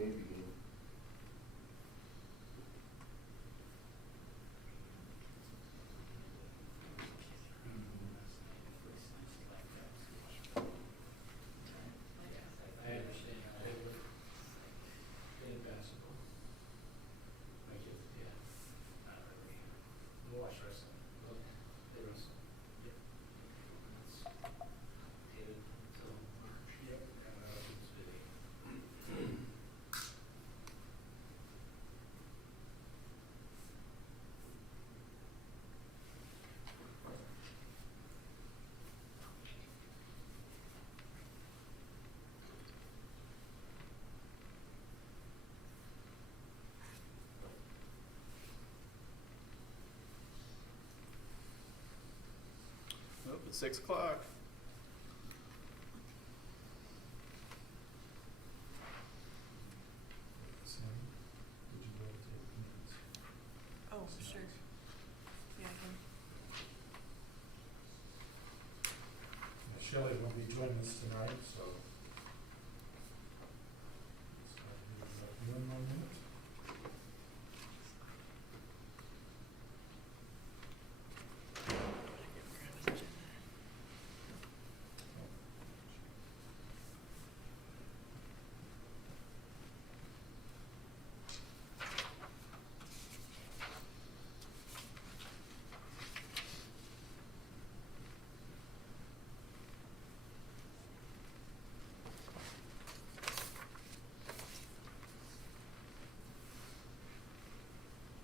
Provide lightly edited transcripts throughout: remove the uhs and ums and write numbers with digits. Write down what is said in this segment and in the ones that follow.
may begin. I understand. I have impossible. My kids, yeah. Not really. We'll watch wrestling. They wrestle. Yep. That's complicated until March. Yep. It's busy. Oh, it's 6 o'clock. Sam, would you like to take minutes? Oh, sure. Yeah, I can. Shelley won't be joining us tonight, so. So I'll give you 1 more minute.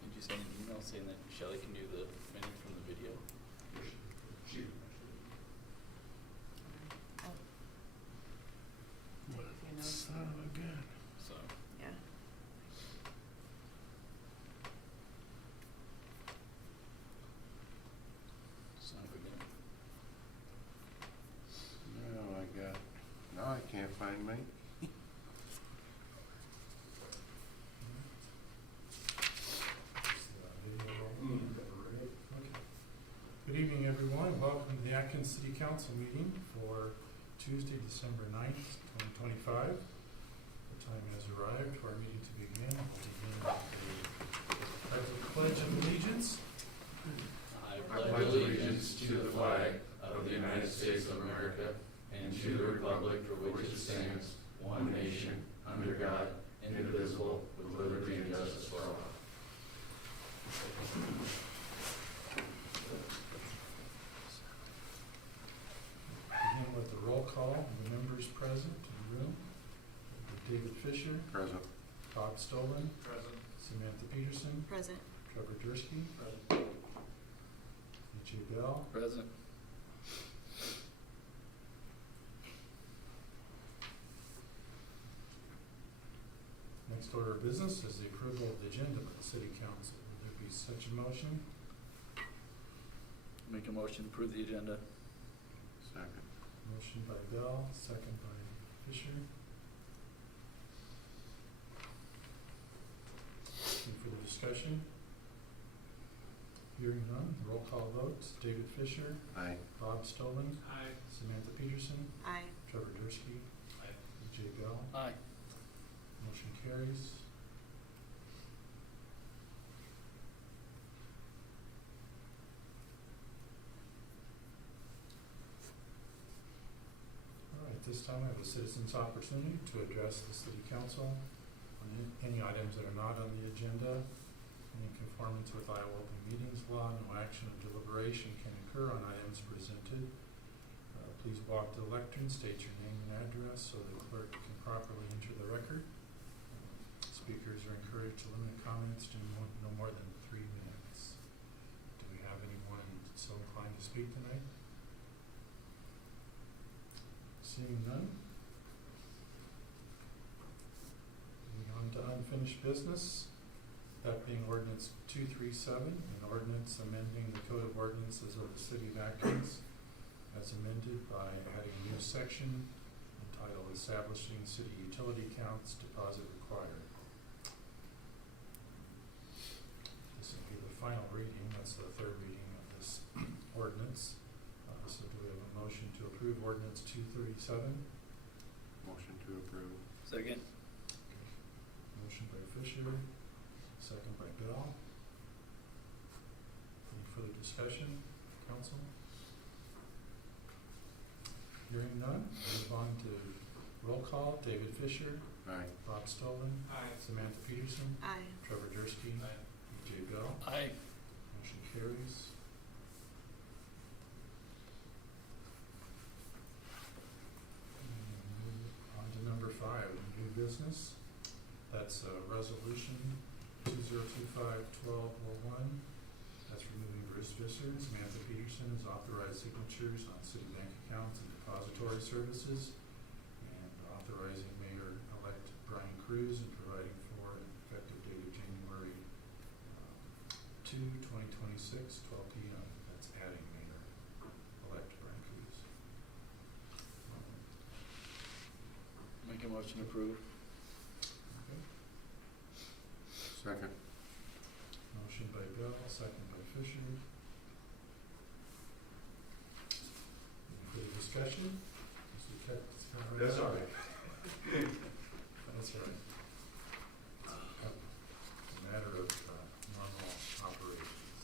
Did you send an email saying that Shelley can do the minutes from the video? Oh. Take a few notes. Again. So, Yeah. son of a gun. Now I can't find me. Good evening, everyone. Welcome to the Atkins City Council meeting for Tuesday, December 9th, 2025. The time has arrived for our meeting to begin. We'll begin with the Pledge of Allegiance. I I pledge allegiance to the flag of the United States of America and to the republic for which it stands, one nation, under God, indivisible, with liberty and justice for all. Begin with the roll call of the members present in the room. David Fisher, Present. Bob Stolen, Present. Samantha Peterson, Present. Trevor Dursky, Present. H.A. Bell, Present. Next order of business is the approval of the agenda by the City Council. Would there be such a motion? Make a motion to approve the agenda. Second. Motion by Bell, second by Fisher. Any further discussion? Hearing none, roll call vote. David Fisher, Aye. Bob Stolen, Aye. Samantha Peterson, Aye. Trevor Dursky, Aye. J. Bell. Aye. Motion carries. All right, this time I have a citizen's opportunity to address the City Council on any items that are not on the agenda. In conformance with Iowa Open Meetings Law, no action or deliberation can occur on items presented. Please walk to the lectern, state your name and address so the clerk can properly enter the record. Speakers are encouraged to limit comments to no more than 3 minutes. Do we have anyone so inclined to speak tonight? Seeing none. Moving on to unfinished business. That being ordinance 237, an ordinance amending the Code of Ordinances of the City of Atkins as amended by adding a new section entitled Establishing City Utility Accounts Deposit Required. This will be the final reading. That's the third reading of this ordinance. So do we have a motion to approve ordinance 237? Motion to approve. Second. Motion by Fisher, second by Bell. Any further discussion, council? Hearing none, move on to roll call. David Fisher, Aye. Bob Stolen, Aye. Samantha Peterson, Aye. Trevor Dursky, EJ Bell. Aye. Motion carries. And move on to number 5, new business. That's resolution 2025-1201. That's removing Bruce Visser and Samantha Peterson as authorized signatures on city bank accounts and depository services, and authorizing Mayor-elect Brian Cruz and providing for an effective date of January 2, 2026, 12 p.m. That's adding Mayor-elect Brian Cruz. Make a motion to approve. Okay. Second. Motion by Bell, second by Fisher. Any further discussion? Mr. Keck, it's kind of That's all right. That's all right. It's a matter of normal operations.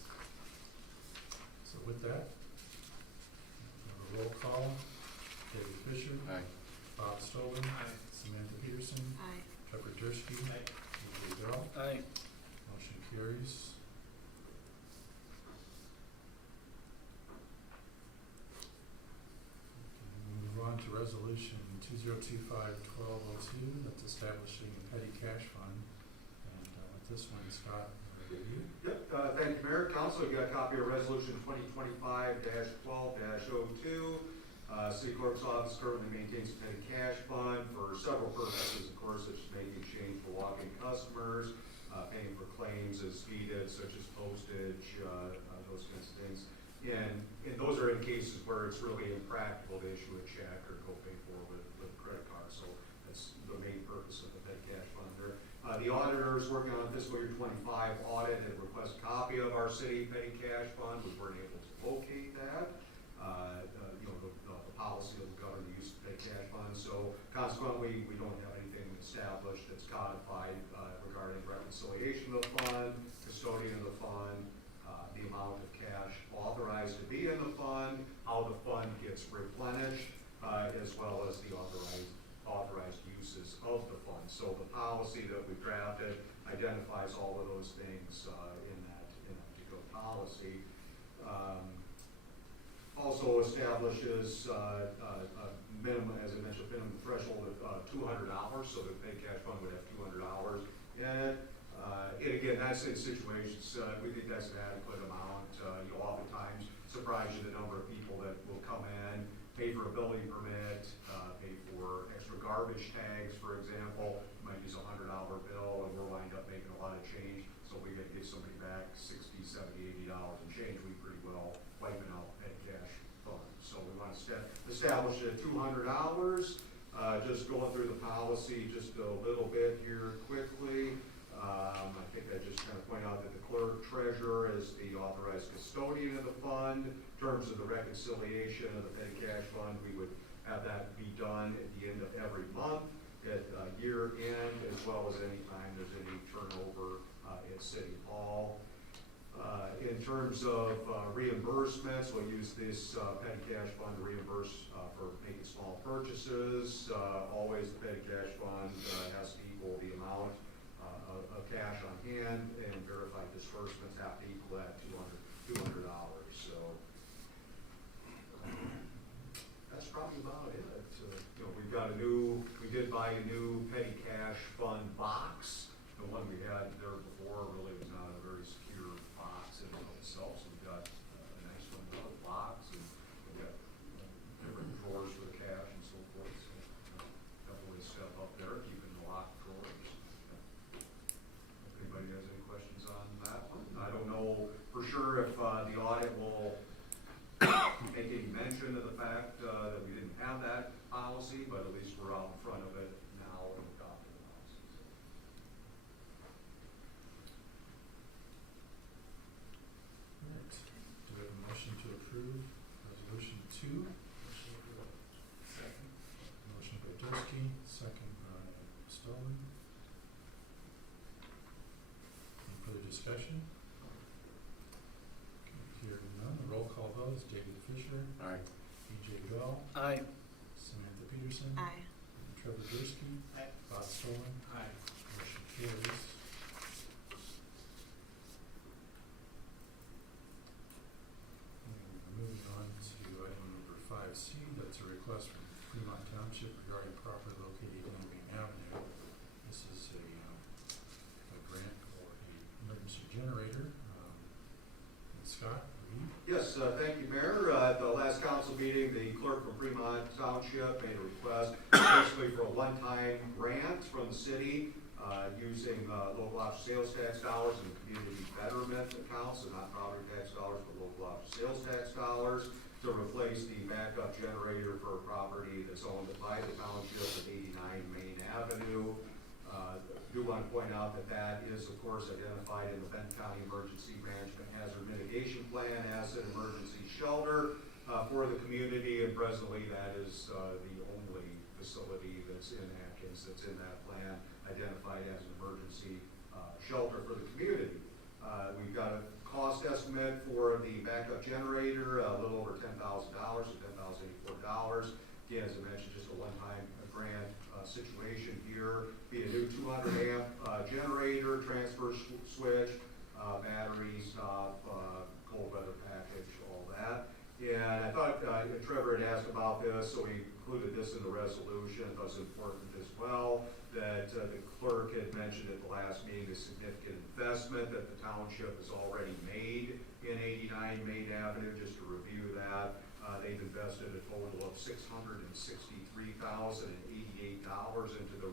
So with that, we have a roll call. David Fisher. Aye. Bob Stolen. Aye. Samantha Peterson. Aye. Trevor Dursky. Aye. EJ Bell. Aye. Motion carries. Okay, move on to resolution 2025-1202, that's establishing a petty cash fund. And with this one, Scott, over to you. Yep, thank you, Mayor. Council, you got a copy of Resolution 2025-12-02. City Clerk's Office currently maintains a petty cash fund for several purposes, of course, such as making exchange for walk-in customers, paying for claims as needed, such as postage, those kinds of things. And those are in cases where it's really impractical to issue a check or go pay for it with a credit card. So that's the main purpose of the petty cash fund there. The auditors working on fiscal year 25 audit and request a copy of our city petty cash fund. We weren't able to locate that. The policy that will govern the use of petty cash funds. So consequently, we don't have anything established that's codified regarding reconciliation of the fund, custodian of the fund, the amount of cash authorized to be in the fund, how the fund gets replenished, as well as the authorized uses of the fund. So the policy that we drafted identifies all of those things in that particular policy. Also establishes a minimum, as I mentioned, minimum threshold of $200, so the petty cash fund would have $200 in it. And again, that's in situations, we think that's an adequate amount. You'll oftentimes surprise you the number of people that will come in, pay for a building permit, pay for extra garbage tags, for example. Might use a $100 bill, and we'll wind up making a lot of change. So we got to give somebody back $60, $70, $80 in change. We pretty well wiping out petty cash fund. So we want to establish it at $200. Just going through the policy just a little bit here quickly. I think I just kind of point out that the clerk treasurer is the authorized custodian of the fund. In terms of the reconciliation of the petty cash fund, we would have that be done at the end of every month, at year end, as well as any time there's any turnover at City Hall. In terms of reimbursements, we'll use this petty cash fund to reimburse for making small purchases. Always the petty cash fund has to equal the amount of cash on hand, and verified disbursements have to equal that $200. So that's probably about it. We did buy a new petty cash fund box. The one we had there before really was not a very secure box in and of itself, so we got a nice one with a box, and we got different drawers for the cash and so forth. So definitely a step up there, keeping the locked drawers. If anybody has any questions on that one, I don't know for sure if the audit will make any mention of the fact that we didn't have that policy, but at least we're out in front of it now and adopting the policy. discussion? Okay, hearing none, the roll call vote is David Fisher, Aye. BJ Bell, Aye. Samantha Peterson, Aye. and Trevor Dursky, Aye. Bob Stoll. Aye. Motion carries. And moving on to item number 5C, that's a request from Fremont Township regarding property located in Green Avenue. This is a grant for a emergency generator. And Scott, Reed? Yes, thank you, Mayor. At the last council meeting, the clerk from Fremont Township made a request basically for a one-time grant from the city using local option sales tax dollars and community betterment accounts, so not property tax dollars, but local option sales tax dollars, to replace the backup generator for a property that's owned by the township at 89 Main Avenue. Do want to point out that that is, of course, identified in the Benton County Emergency Management Hazard Mitigation Plan as an emergency shelter for the community, and presently that is the only facility that's in Atkins that's in that plan, identified as an emergency shelter for the community. We've got a cost estimate for the backup generator, a little over $10,000, so $10,084. Again, as I mentioned, just a one-time grant situation here. Be a new 200 amp generator, transfer switch, battery stop, cold weather package, all that. And I thought Trevor had asked about this, so we included this in the resolution. It was important as well that the clerk had mentioned at the last meeting a significant investment that the township has already made in 89 Main Avenue. Just to review that, they've invested a total of $663,088 into the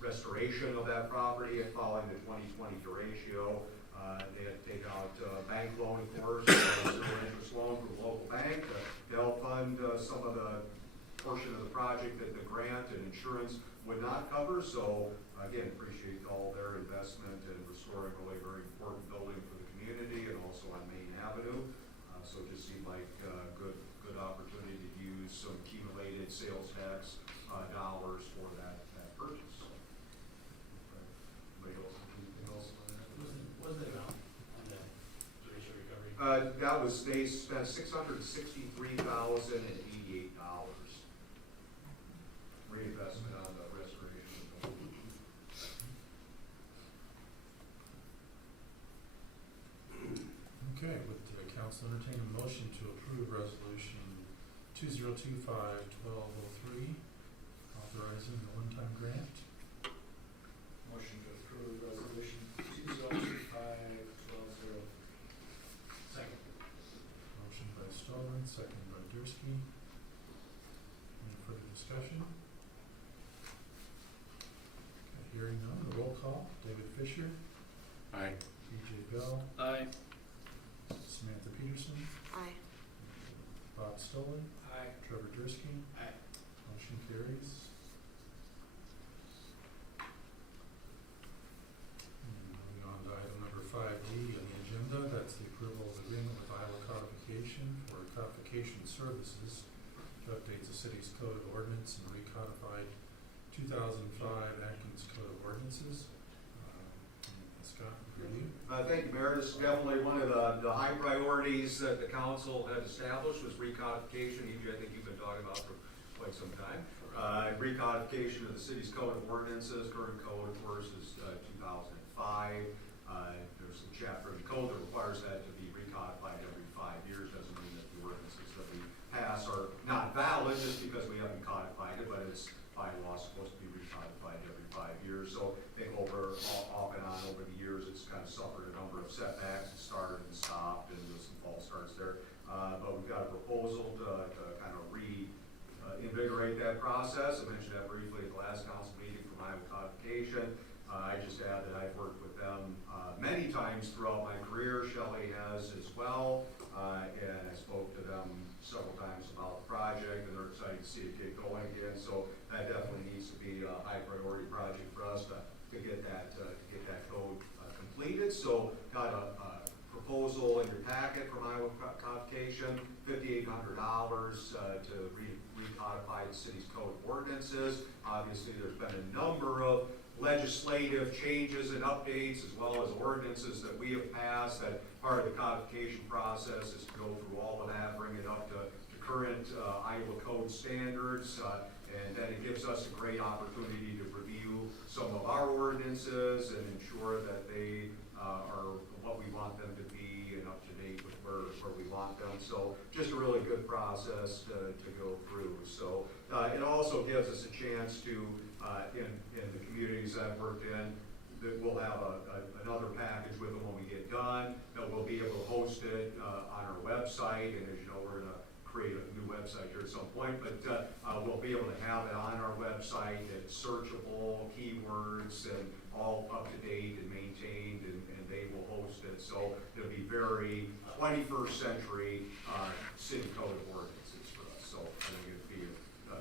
restoration of that property following the 2020 derecho. They had to take out bank loan, of course, zero interest loan from a local bank to help fund some of the portion of the project that the grant and insurance would not cover. So again, appreciate all their investment in restoring a really very important building for the community and also on Main Avenue. So it just seemed like a good opportunity to use some accumulated sales tax dollars for that purchase. So, anybody else have anything else on that? What's the amount on the derecho recovery? That was, they spent $663,088. Reinvestment on the restoration of the building. Okay, would the council entertain a motion to approve resolution 2025-1203, authorizing the one-time grant? Motion to approve resolution 2025-1203. Second. Motion by Stallman, second by Dursky. Any further discussion? Okay, hearing none, the roll call, David Fisher, Aye. BJ Bell, Aye. Samantha Peterson, Aye. Bob Stoll, Aye. Trevor Dursky. Aye. Motion carries. And moving on to item number 5D on the agenda, that's the approval of agreement with Iowa Codification for codification services to update the city's code of ordinance and recodified 2005 Atkins Code of Ordinances. Scott, review. Thank you, Mayor. This is definitely one of the high priorities that the council had established was recodification. I think you've been talking about for quite some time. Recodification of the city's code of ordinances. Current code, of course, is 2005. There's a chapter in the code that requires that to be recodified every 5 years. Doesn't mean that the ordinances that we pass are not valid just because we haven't codified it, but it's by law supposed to be recodified every 5 years. So I think off and on over the years, it's kind of suffered a number of setbacks. It started and stopped, and there's some false starts there. But we've got a proposal to kind of reinvigorate that process. I mentioned that briefly at the last council meeting for Iowa Codification. I just add that I've worked with them many times throughout my career. Shelley has as well. And I spoke to them several times about the project, and they're excited to see it get going again. So that definitely needs to be a high priority project for us to get that code completed. So got a proposal in your packet from Iowa Codification, $5,800 to recodify the city's code of ordinances. Obviously, there's been a number of legislative legislative changes and updates, as well as ordinances that we have passed. That part of the codification process is to go through all of that, bring it up to current Iowa code standards, and then it gives us a great opportunity to review some of our ordinances and ensure that they are what we want them to be and up to date with where we want them. So just a really good process to go through. So it also gives us a chance to, in the communities I've worked in, that we'll have another package with them when we get done, that we'll be able to host it on our website. And as you know, we're gonna create a new website here at some point, but we'll be able to have it on our website. It's searchable, keywords, and all up to date and maintained, and they will host it. So it'll be very 21st century city code ordinances for us. So I think it'd be a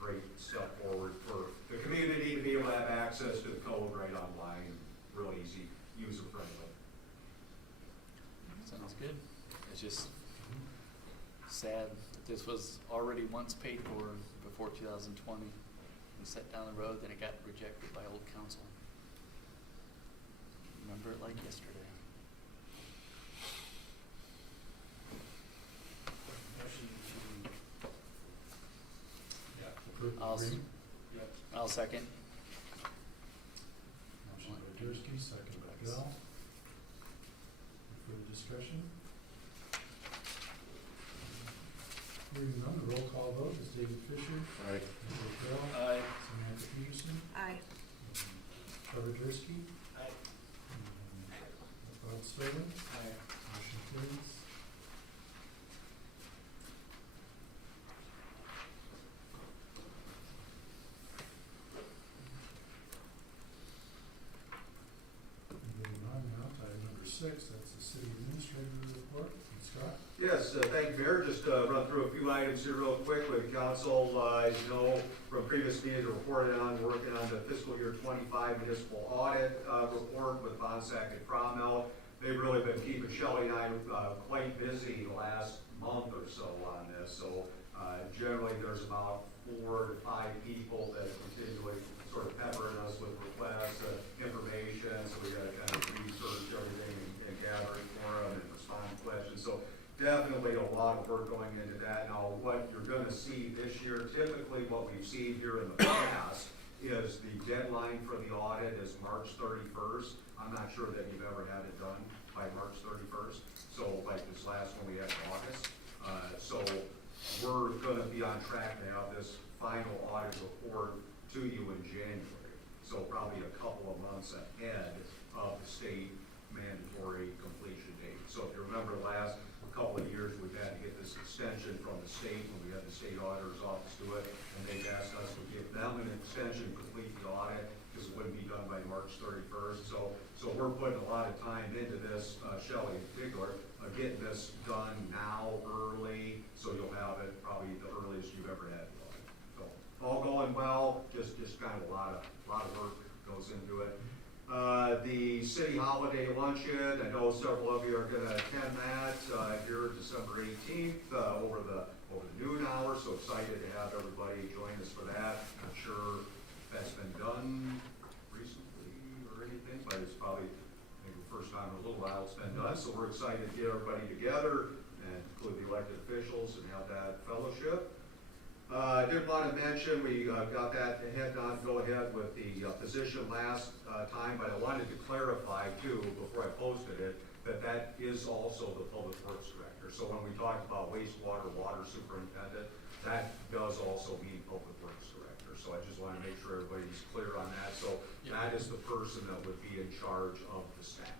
great step forward for the community to be able to have access to the code right online, real easy, user friendly. Sounds good. It's just sad that this was already once paid for before 2020 and set down the road, then it got rejected by old council. Remember it like yesterday. Motion to, yeah, Approve the I'll agreement. yeah. I'll second. Motion by Jersky, second by Bell. Any further discussion? Hearing none, the roll call vote is David Fisher. Aye. Edward Bell. Aye. Samantha Peterson. Aye. Trevor Jersky. Aye. Bob Sterling. Aye. Motion carries. Moving on now to item number 6, that's the city administrator report. Scott? Yes, thank you, Mayor. Just run through a few items here real quickly. Council, as you know, from previous meetings, reported on working on the fiscal year 25 municipal audit report with Bonsack and Cromwell. They've really been keeping Shelley and I quite busy the last month or so on this. So generally, there's about 4 to 5 people that continually sort of peppering us with requests, information. So we got to kind of research everything and gather it for them and respond to questions. So definitely a lot of work going into that. Now, what you're going to see this year, typically what we've seen here in the past is the deadline for the audit is March 31st. I'm not sure that you've ever had it done by March 31st. So like this last one we had in August. So we're going to be on track to have this final audit report to you in January. So probably a couple of months ahead of the state mandatory completion date. So if you remember the last couple of years, we've had to get this extension from the state when we had the state auditor's office do it, and they've asked us to give them an extension to complete the audit because it wouldn't be done by March 31st. So we're putting a lot of time into this, Shelley in particular, getting this done now early, so you'll have it probably the earliest you've ever had the audit. So all going well, just kind of a lot of work goes into it. The city holiday luncheon, I know several of you are going to attend that here December 18th over the noon hour. So excited to have everybody join us for that. Not sure if that's been done recently or anything, but it's probably maybe the first time in a little while it's been done. So we're excited to get everybody together and include the elected officials and have that fellowship. I did want to mention, we got that go ahead with the position last time, but I wanted to clarify too, before I posted it, that is also the Public Works Director. So when we talked about wastewater, water superintendent, that does also mean Public Works Director. So I just want to make sure everybody's clear on that. So that is the person that would be in charge of the staff.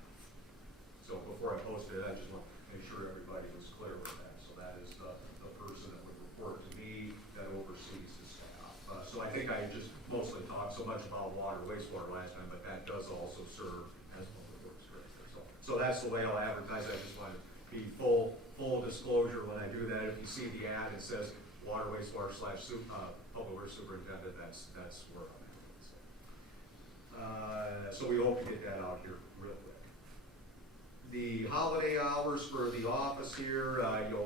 So before I posted it, I just want to make sure everybody was clear with that. So that is the person that would report to me, that oversees the staff. So I think I just mostly talked so much about water, wastewater last time, but that does also serve as Public Works Director. So that's the way I'll advertise. I just want to be full disclosure when I do that. If you see the ad, it says water, wastewater / Public Works Superintendent, that's where I'm at. So we hope to get that out here real quick. The holiday hours for the office here,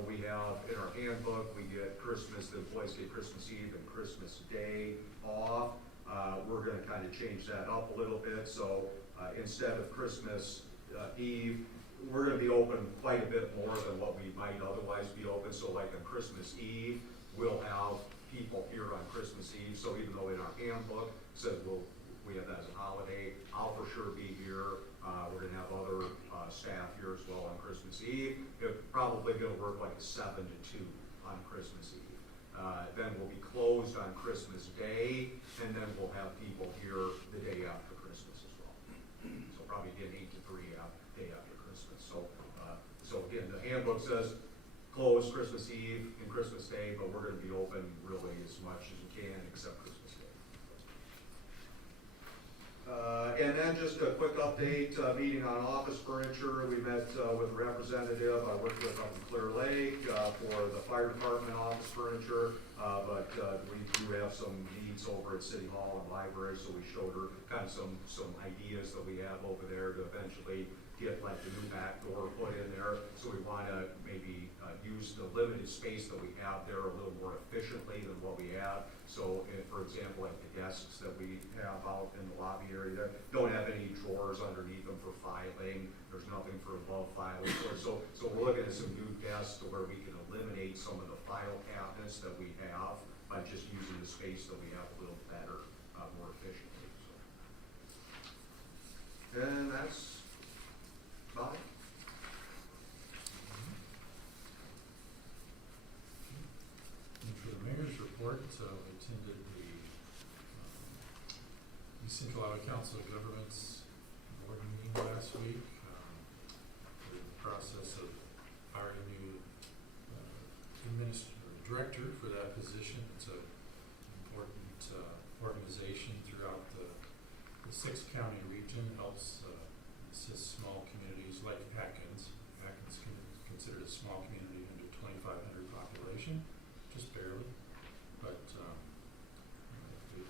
we have in our handbook, we get Christmas, the employees get Christmas Eve and Christmas Day off. we're gonna kind of change that up a little bit. So instead of Christmas Eve, we're gonna be open quite a bit more than what we might otherwise be open. So like on Christmas Eve, we'll have people here on Christmas Eve. So even though in our handbook says we have that as a holiday, I'll for sure be here. We're gonna have other staff here as well on Christmas Eve. It's probably gonna work like 7 to 2 on Christmas Eve. Then we'll be closed on Christmas Day, and then we'll have people here the day after Christmas as well. So probably again 8 to 3 day after Christmas. So again, the handbook says close Christmas Eve and Christmas Day, but we're gonna be open really as much as we can except Christmas Day. And then just a quick update, meeting on office furniture. We met with a representative I worked with up in Clear Lake for the fire department office furniture, but we do have some needs over at City Hall and Library, so we showed her kind of some ideas that we have over there to eventually get like the new back door put in there. So we want to maybe use the limited space that we have there a little more efficiently than what we have. So for example, like the desks that we have out in the lobby area there don't have any drawers underneath them for filing. There's nothing for above filing. So we're looking at some new desks to where we can eliminate some of the file cabinets that we have by just using the space that we have a little better, more efficiently. So. And that's about it. And for the mayor's report, we attended the East Central Iowa Council of Governments board meeting last week. We're in the process of hiring a new director for that position. It's an important organization throughout the 6-county region. It helps assist small communities like Atkins. Atkins is considered a small community under 2,500 population, just barely, but we're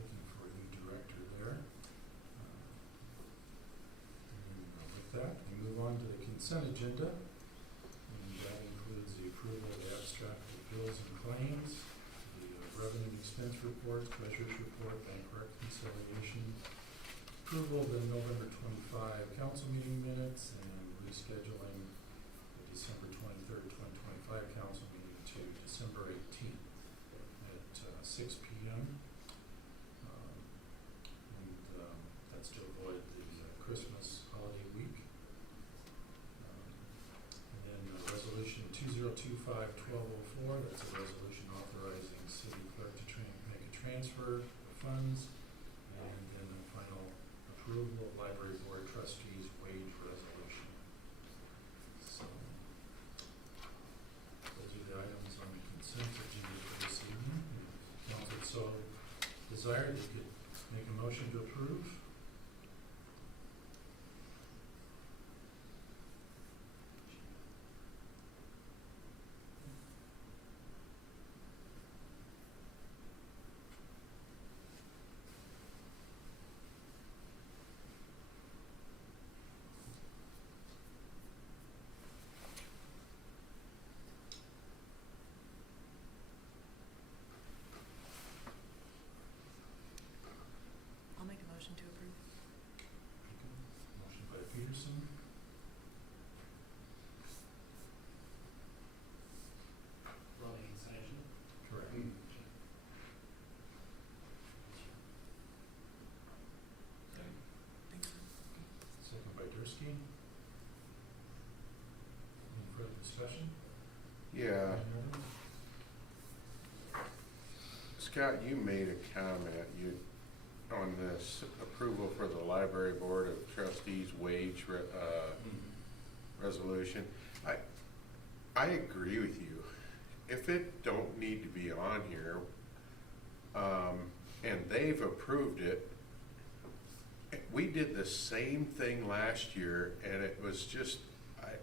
looking for a new director there. And with that, we move on to the consent agenda, and that includes the approval of the abstract of bills and claims, the revenue and expense report, treasurer's report, bank reconciliation, approval of the November 25 council meeting minutes, and rescheduling the December 23rd, 2025 council meeting to December 18th at 6 p.m. That's to avoid the Christmas holiday week. And then resolution 2025-1204, that's a resolution authorizing city clerk to make a transfer of funds. And then the final approval of library board trustees wage resolution. So those are the items on the consent agenda for this evening. If council so desired, they could make a motion to approve. I'll make a motion to approve. Motion by Peterson. Rolling extension. Correct. Thanks. Second by Dursky. Any further discussion? Yeah, Any others? Scott, you made a comment on this approval for the library board of trustees wage resolution. I agree with you. If it don't need to be on here, and they've approved it, we did the same thing last year, and it was just,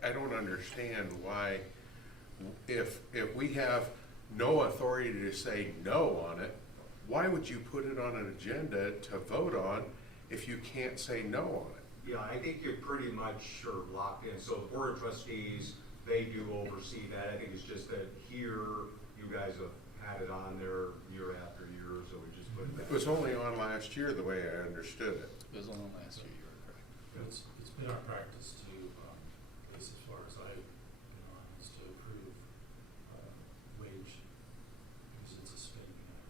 I don't understand why, if we have no authority to say no on it, why would you put it on an agenda to vote on if you can't say no on it? Yeah, I think you pretty much are locked in. So the board of trustees, they do oversee that. I think it's just that here you guys have had it on there year after year, so we just put it back. It was only on last year, the way I understood it. It was on last year, you were correct. It's been our practice to, at least as far as I've been on, is to approve, wage, because it's a spending account.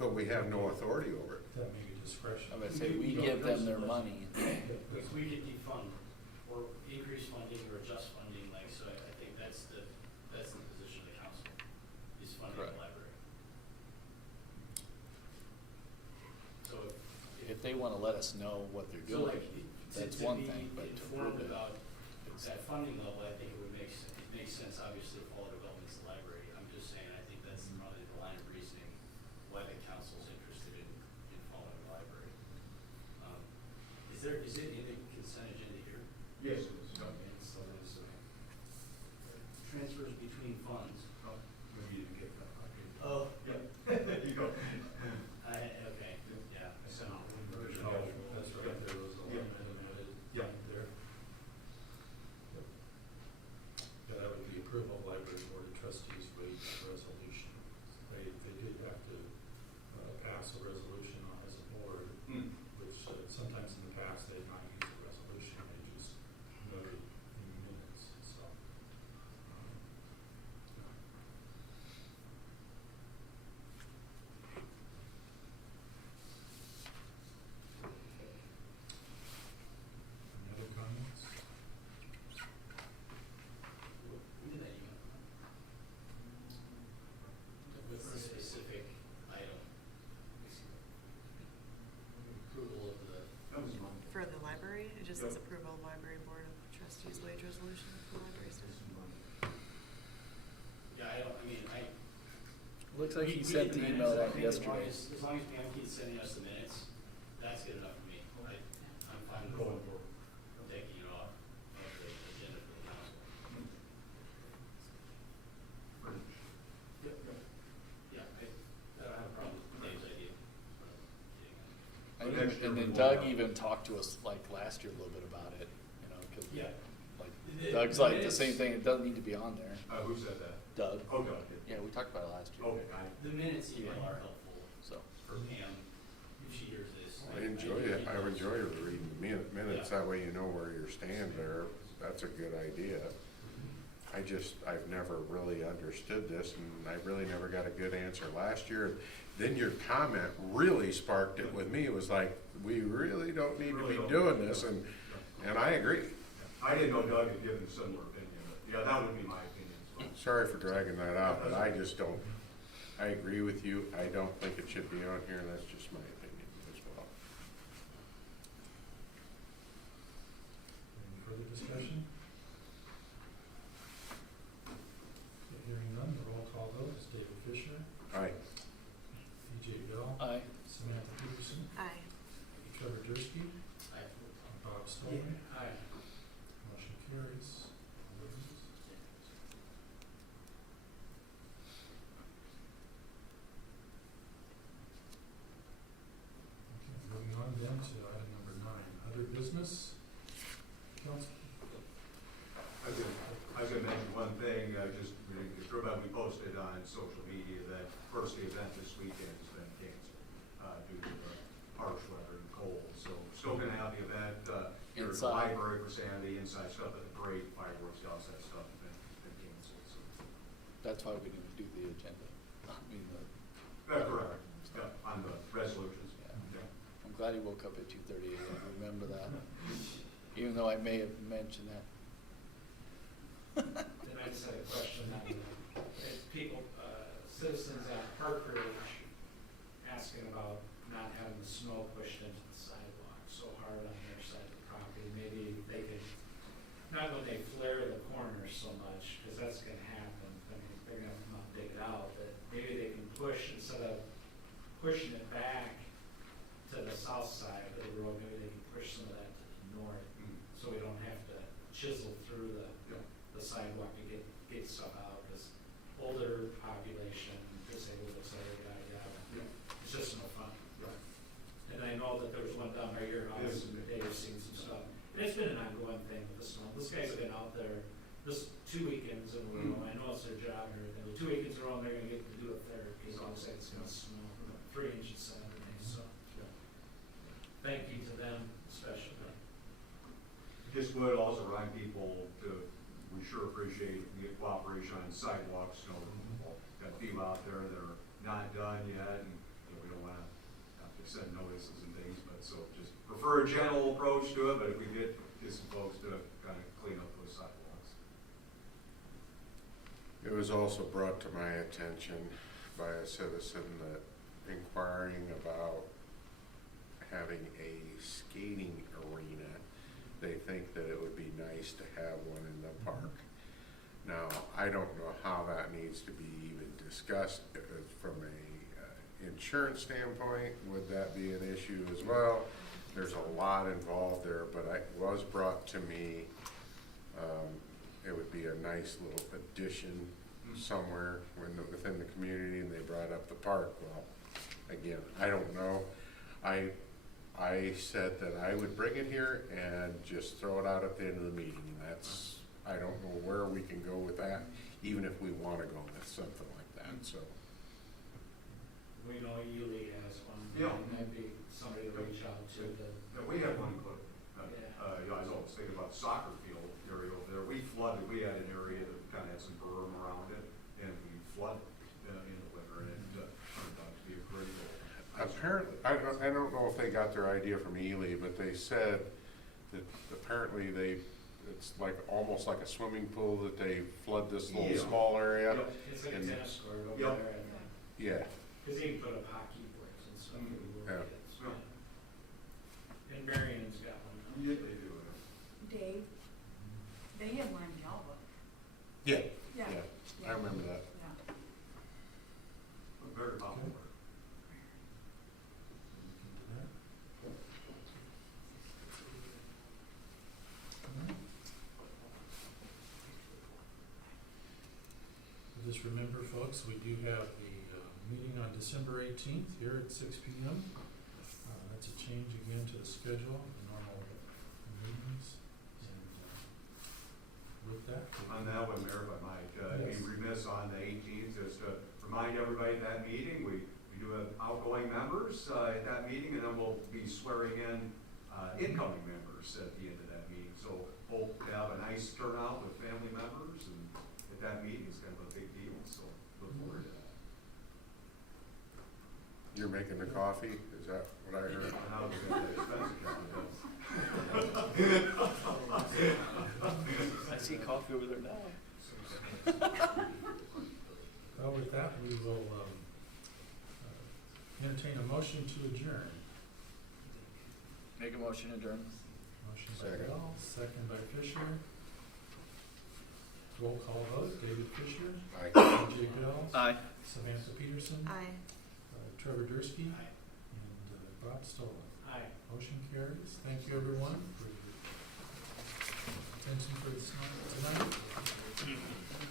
But we have no authority over it. That may be discretion. I would say we give them their money. If we could defund or increase funding or adjust funding, like, so I think that's the position of the council, is funding Correct. the library. So If they wanna let us know what they're So doing, like, that's to one be thing, but to informed approve it. about that funding level, I think it would make, it makes sense, obviously, if all development's the library. I'm just saying, I think that's probably the line of reasoning why the council's interested in following the library. Is it in the consent agenda here? Yes, it is. Okay, so there's, transfers between funds. Oh, maybe you didn't get that. Oh. Yep, there you go. Okay, yeah. I sent out one version. Oh, that's right, there was a Yeah. line item added Yeah. there. Yep. Yeah, that would be approval of library board of trustees wage resolution. They did have to, pass a resolution on as a board, Hmm. which sometimes in the past they've not used a resolution, they just noted in minutes, so. Any other comments? When did that email come? What's the specific item? Approval of the. That was mine. For the library, it just says Yep. approval of library board of trustees wage resolution for the library staff. Yeah, Looks like we he get sent the minutes, email I out think yesterday. As long as Bianchi's sending us the minutes, that's good enough for me. I'm fine with Going for it. taking it off of the agenda for the council. Yep, yep. Yeah, I don't have a problem with Dave's idea. I But think- next year And we then will Doug have- even talked to us like last year a little bit about it, you know, cause Yeah. like The- Doug's the like the minutes- same thing, it doesn't need to be on there. Who said that? Doug. Oh, Doug. Yeah, we talked about it last year. Okay, The minutes email are helpful So, for Pam, if she hears this. I enjoy it, I enjoy reading the minutes, that way you know where you stand there, that's a good idea. I've never really understood this, and I really never got a good answer last year. Then your comment really sparked it with me, it was like, we really don't need to Really be don't. doing this, and I agree. I didn't know Doug had given a similar opinion, but yeah, that would be my opinion as well. Sorry for dragging that out, but I just don't, I agree with you, I don't think it should be on here, and that's just my opinion as well. Any further discussion? Okay, hearing none, the roll call vote is David Fisher, Aye. PJ Bell, aye. Samantha Peterson, Aye. Trevor Dursky, I- Bob Stone. Aye. Motion carries. Okay, moving on then to item number 9, other business. Council. I was gonna mention one thing, just, we posted on social media that first event this weekend has been canceled, due to the harsh weather and cold, so still gonna have the event, here at the Inside. library for Sandy, inside stuff at the parade, fireworks, outside stuff has been canceled, so. That's why we didn't do the agenda. I mean, Correct, yeah, on the resolutions. Yeah. Yeah. I'm glad he woke up at 2:30 a.m. Remember that, even though I may have mentioned that. Then I just had a question on, people, citizens at Park Ridge asking about not having the snow pushed into the sidewalk so hard on their side of the property. Maybe they could, not when they flare the corners so much, because that's gonna happen, I mean, they're gonna come out and dig it out, but maybe they can push, instead of pushing it back to the south side of the road, maybe they can push some of that to the north, so we don't have to chisel through the sidewalk to get stuff out, because older population, disabled, et cetera, yada, yada. Yeah. It's just no fun. Right. And I know that there was one down by your house, Yes. and Dave's seen some stuff. And it's been an ongoing thing with the snow. Those guys have been out there this 2 weekends in a row. I know it's their job just would also remind people to, we sure appreciate the cooperation on sidewalks, you know, got people out there that are not done yet, and, you know, we don't wanna have to send notices and things, but so just prefer a gentle approach to it, but if we get some folks to kind of clean up those sidewalks. It was also brought to my attention by a citizen that inquiring about having a skating arena. They think that it would be nice to have one in the park. Now, I don't know how that needs to be even discussed. If it's from a insurance standpoint, would that be an issue as well? There's a lot involved there, but it was brought to me, it would be a nice little addition somewhere within the community, and they brought up the park. Well, again, I don't know. I said that I would bring it here and just throw it out at the end of the meeting. And that's, I don't know where we can go with that, even if we want to go with something like that, so. We know Ely has one, Yeah. and that'd be somebody to reach out to. Yeah, we have one put, you know, I was always thinking about the soccer field area over there. We flooded, we had an area that kind of had some berm around it, and we flooded in the winter, and it turned out to be a great little. Apparently, I don't know if they got their idea from Ely, but they said that apparently it's like, almost like a swimming pool that they flood this little Yeah. small area. Yep. It's like a And- tennis court over Yep. there, I think. Yeah, Cause they can put up hockey boards and stuff. for the little Yeah. kids, Yeah. And Marion's got one. Yeah, they do. Dave, they have one in Galva. yeah, Yeah. yeah, I remember that. Yeah. Very popular. Just remember, folks, we do have the meeting on December 18th here at 6 p.m. That's a change again to the schedule, the normal meetings. And with that, On that one, Mayor, if I might, be Yes. remiss on the 18th, just to remind everybody at that meeting, we do have outgoing members at that meeting, and then we'll be swearing in incoming members at the end of that meeting. So hope to have a nice turnout with family members, and at that meeting, it's kind of a big deal, so look forward to that. You're making the coffee, is that what I heard? And I'll get that expense account bill. I see coffee over there now. well, with that, we will entertain a motion to adjourn. Make a motion to adjourn. Motion by Second. Bell, second by Fisher. Roll call vote, David Fisher, AJ Bell, Aye. Samantha Peterson, Aye. Trevor Dursky, Aye. and Bob Stoll. Aye. Motion carries. Thank you, everyone, for your attention for this tonight.